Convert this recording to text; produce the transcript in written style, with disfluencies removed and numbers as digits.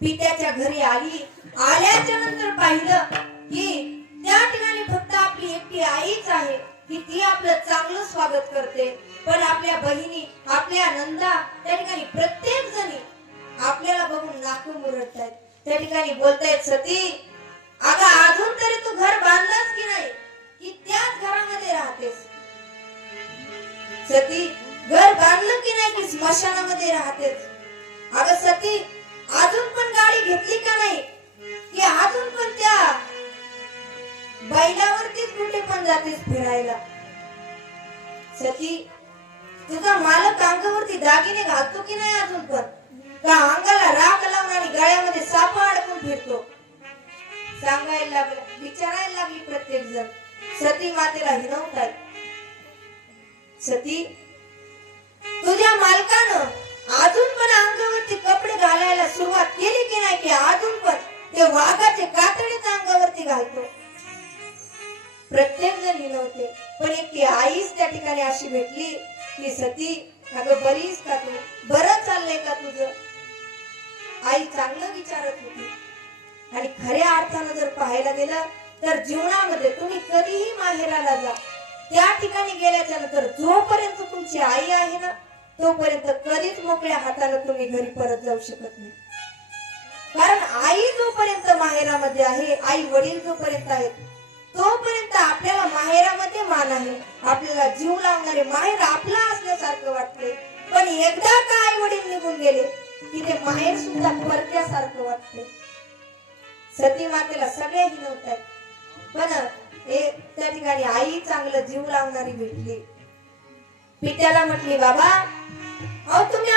पित्याच्या घरी आली. आल्याच्या नंतर पाहिलं की त्या ठिकाणी फक्त आपली एकटी आईच आहे की ती आपलं चांगलं स्वागत करते. पण आपल्या बहिणी, आपल्या नंदा त्या ठिकाणी प्रत्येक जणी आपल्याला बघून नाक मुरडतायत. त्या ठिकाणी बोलतायत, सती अगं अजून तरी तू घर बांधलास की नाही की त्याच घरामध्ये राहतेस? सती घर बांधलं की नाही की स्मशानामध्ये राहतेस? अगं सती अजून पण गाडी घेतली का नाही की अजून पण त्या बैलावरतीच कुठे पण जातेस फिरायला? सती तुझा मालक अंगावरती दागिने घालतो की नाही अजून पण? का अंगाला राख लावून आणि गळ्यामध्ये सापा अडकून फिरतो? सांगायला लागला, विचारायला लागली प्रत्येक जण. सती मातेला हिणवताय, सती तुझ्या मालकानं अजून पण अंगावरती कपडे घालायला सुरुवात केली की नाही की अजून पण ते वाघाचे कातडेच अंगावरती घालतो? प्रत्येक जण हिणवते. पण एक आईच त्या ठिकाणी अशी भेटली की सती अगं बरीस का तू? बरं चाललंय का तुझं? आई चांगलं विचारत होती. आणि खऱ्या अर्थानं जर पाहायला गेलं तर जीवनामध्ये तुम्ही कधीही माहेराला जा, त्या ठिकाणी गेल्याच्या नंतर जोपर्यंत तुमची आई आहे ना तोपर्यंत कधीच मोकळ्या हाताने तुम्ही घरी परत जाऊ शकत नाही. कारण आई जोपर्यंत माहेरामध्ये आहे, आई वडील जोपर्यंत आहेत तोपर्यंत आपल्याला माहेरामध्ये मान आहे. आपल्याला जीव लावणारे माहेर आपला असल्यासारखं वाटते. पण एकदा का आई वडील निघून गेले की ते माहेर सुद्धा परक्यासारखं वाटते. सती मातेला सगळे हिणवतात. पण त्या ठिकाणी आई चांगलं जीव लावणारी भेटली. पित्याला म्हटली, बाबा अहो तुम्ही